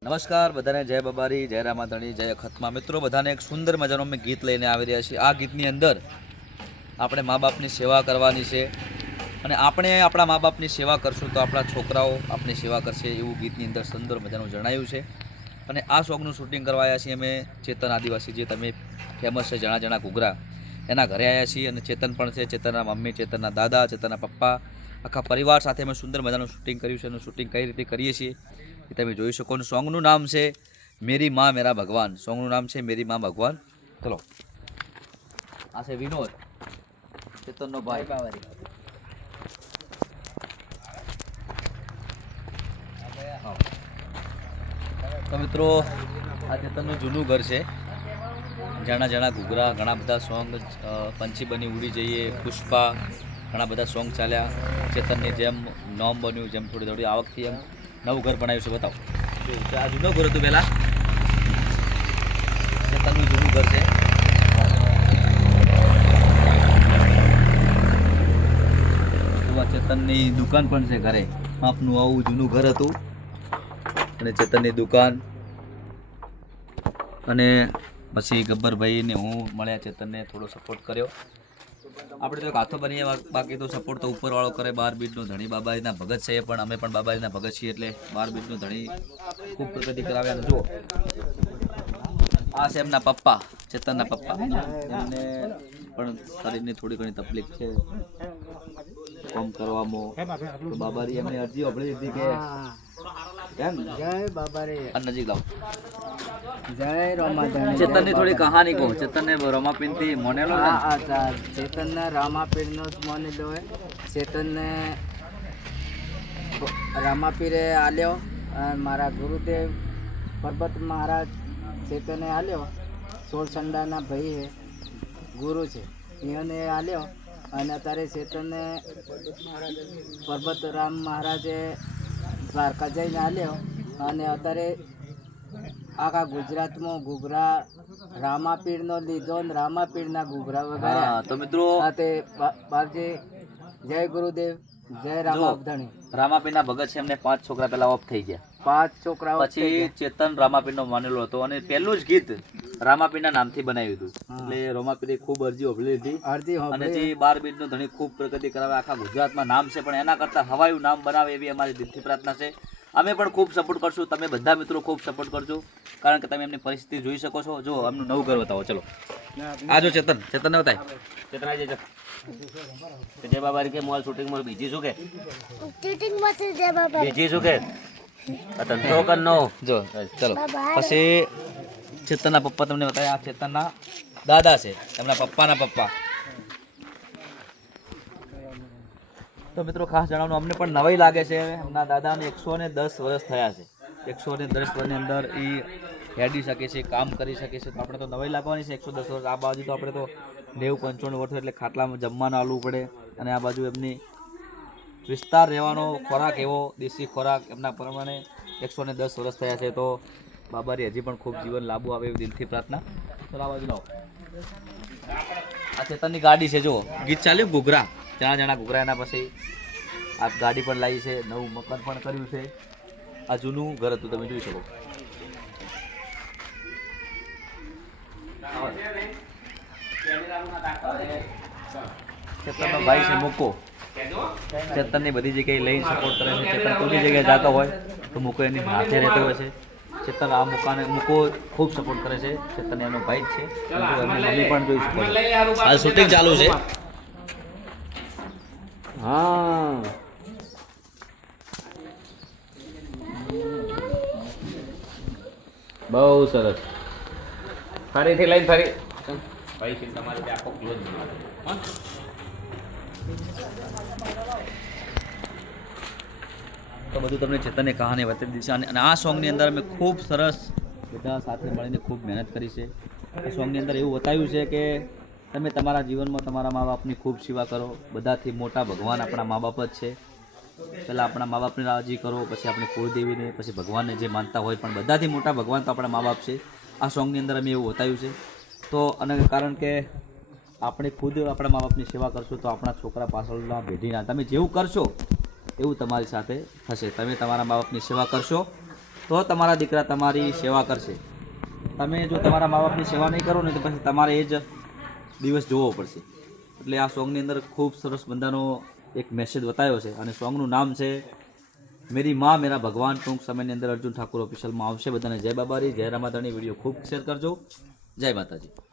નમસ્કાર, બધાને જય બબારી, જય રામાધણી, જય અખતમાં. મિત્રો, બધાને એક સુંદર મજાનું અમે ગીત લઈને આવી રહ્યા છીએ. આ ગીતની અંદર આપણે મા બાપની સેવા કરવાની છે અને આપણે આપણા મા બાપની સેવા કરશું તો આપણા છોકરાઓ આપણી સેવા કરશે એવું ગીતની અંદર સુંદર મજાનું જણાયું છે. અને આ સોંગનું શૂટિંગ કરવા આવ્યા છીએ અમે ચેતન આદિવાસી, જે તમે ફેમસ છે જણા જણા ઘૂઘરા. એના ઘરે આવ્યા છીએ અને ચેતન પણ છે, ચેતનના મમ્મી, ચેતનના દાદા, ચેતનના પપ્પા. આખા પરિવાર સાથે અમે સુંદર મજાનું શૂટિંગ કર્યું છે અને શૂટિંગ કઈ રીતે કરીએ છીએ એ તમે જોઈ શકો સોંગનું નામ છે મેરી માં મેરા ભગવાન. સોંગનું નામ છે મેરી માં ભગવાન. ચલો. આ છે વિનોદ. ચેતનનો ભાઈ. હા. તો મિત્રો, આ ચેતનનું જૂનું ઘર છે. જાણા જાણા ઘૂઘરા, ઘણા બધા સોંગ પંછી બની ઉડી જઈએ, પુષ્પા, ઘણા બધા સોંગ ચાલ્યા. ચેતનની જેમ નોમ બન્યું, જેમ થોડી થોડી આવકથી એમ નવું ઘર બનાવ્યું છે, બતાવો. છે? આ જૂનું ઘર હતું પહેલાં. ચેતનનું જૂનું ઘર છે. ચેતનની દુકાન પણ છે ઘરે. આપનું આવું જૂનું ઘર હતું. અને ચેતનની દુકાન. અને પછી ગબ્બરભાઈને હું મળ્યા ચેતનને થોડો સપોર્ટ કર્યો. આપણે તો એક હાથો બનીએ બાકી તો સપોર્ટ તો ઉપરવાળો કરે બાર બીટનો ધણી બાબાજીના ભગત છે પણ અમે પણ બાબાજીના ભગત છીએ એટલે બાર બીટનો ધણી ખૂબ પ્રગતિ કરાવ્યા જુઓ. આ છે એમના પપ્પા ચેતનના પપ્પા. એમને પણ શરીરની થોડી ઘણી તકલીફ છે. કામ કરવામાં. બાબાજી એમની અરજી આપણી હતી કે નજીક લાવો. જય રમાધણી ચેતનની થોડી કહાની કહો. ચેતનને રમાપીનથી મોનેલો ને? હા અચ્છા ચેતનને રામાપીર નો જ માની લો ચેતનને રામાપીરે આલ્યો અને મારા ગુરુદેવ પરબત મહારાજ ચેતને આલ્યો. સોળ સંડાના ભાઈ હે. ગુરુ છે. એને આલ્યો અને અત્યારે ચેતનને પરબત રામ મહારાજે દ્વારકા જઈને આલ્યો. અને અત્યારે આખા ગુજરાતમાં ઘૂઘરા રામાપીરનો લીધો ને રામાપીરના ઘૂઘરા હા વગાડ્યા તો મિત્રો બાપજી જય ગુરુદેવ જય જો રામાપીર ના ભગત છે એમને પાંચ છોકરા પેલા ઓફ થઈ ગયા. પાંચ છોકરા પછી ચેતન રામાપીર નો માનેલો હતો અને પહેલું જ ગીત રામાપીરના નામથી બનાવ્યું હતું. એટલે રામાપીરે ખૂબ અરજી ઓભલી હતી. અરજી અને. જે બાર બીજનો ધણી ખૂબ પ્રગતિ કરાવે આખા ગુજરાતમાં નામ છે પણ એના કરતા હવાયું નામ બનાવે એવી અમારી દિલથી પ્રાર્થના છે. અમે પણ ખૂબ સપોર્ટ કરશું. તમે બધા મિત્રો ખૂબ સપોર્ટ કરજો. કારણ કે તમે એમની પરિસ્થિતિ જોઈ શકો છો. જો અમને નવું ઘર બતાવો. ચલો. આ જો ચેતન. ચેતન ને બતાય. ચેતન આવી જજો જય બાબા કે? મોલ શૂટિંગમાં બીજી શું કે બીજી શું કે? ધંધો કરનો. જો ચલો. પછી ચેતનના પપ્પા તમને બતાવ્યા આ ચેતનના દાદા છે. એમના પપ્પાના પપ્પા. તો મિત્રો ખાસ જણાવવાનું, અમને પણ નવાઈ લાગે છે. એમના દાદાને એકસો ને દસ વર્ષ થયા છે. એકસો ને દસ વર્ષની અંદર એ હેડી શકે છે, કામ કરી શકે છે. તો આપણે તો નવાઈ લાગવાની છે એકસો દસ વર્ષ. આ બાજુ તો આપણે તો નેવું પંચાણું વર્ષ એટલે ખાટલામાં જમવાનું આલવું પડે અને આ બાજુ એમની વિસ્તાર રહેવાનો ખોરાક એવો, દેશી ખોરાક એમના પ્રમાણે એકસો ને દસ વર્ષ થયા છે. તો બાબારી હજી પણ ખૂબ જીવન લાંબુ આવે એવી દિલથી પ્રાર્થના. તો આ બાજુ લાવો. આ ચેતનની ગાડી છે જો ગીત ચાલ્યું? ઘૂઘરા. જણા જણા ઘૂઘરા એના પછી આ ગાડી પણ લાવી છે, નવું મકાન પણ કર્યું છે. આ જૂનું ઘર હતું, તમે જોઈ શકો. ચેતનનો ભાઈ છે, મૂકો. ચેતનની બધી જગ્યાએ લઈને સપોર્ટ કરે છે. ચેતન કોઈ જગ્યાએ જતો હોય, તો મૂકો એની હાથે રહેતો હોય છે. ચેતન આ મુકાને, મૂકો ખૂબ સપોર્ટ કરે છે. ચેતન એનો ભાઈ જ છે. મમ્મી પણ જોઈ શકો. હાલ શૂટિંગ ચાલુ છે. હા. બહુ સરસ. ફરીથી લઈને ફરી. તો બધું તમને ચેતનની કહાની છે અને અને આ સોંગની અંદર અમે ખૂબ સરસ બધા સાથે મળીને ખૂબ મહેનત કરી છે. આ સોંગની અંદર એવું બતાવ્યું છે કે તમે તમારા જીવનમાં તમારા મા બાપની ખૂબ સેવા કરો. બધાથી મોટા ભગવાન આપણા મા બાપ જ છે. પહેલાં આપણા મા બાપને રાજી કરો, પછી આપણી કુળદેવીને, પછી ભગવાનને જે માનતા હોય, પણ બધાથી મોટા ભગવાન તો આપણા મા બાપ છે. આ સોંગની અંદર અમે એવું બતાવ્યું છે. તો અને કારણ કે આપણે ખુદ આપણા મા બાપની સેવા કરશું તો આપણા છોકરા પાછળના પેઢીના, તમે જેવું કરશો એવું તમારી સાથે થશે. તમે તમારા મા બાપની સેવા કરશો તો તમારા દીકરા તમારી સેવા કરશે. તમે જો તમારા મા બાપની સેવા નહીં કરો ને તો પછી તમારે એ જ દિવસ જોવો પડશે. એટલે આ સોંગની અંદર ખૂબ સરસ બંધાનો એક મેસેજ બતાવ્યો છે અને સોંગનું નામ છે મેરી માં, મેરા ભગવાન ટૂંક સમયની અંદર અર્જુન ઠાકુર ઓફિશિયલમાં આવશે. બધાને જય બાબારી, જય રામાધાણી. વીડિયો ખૂબ શેર કરજો. જય માતાજી.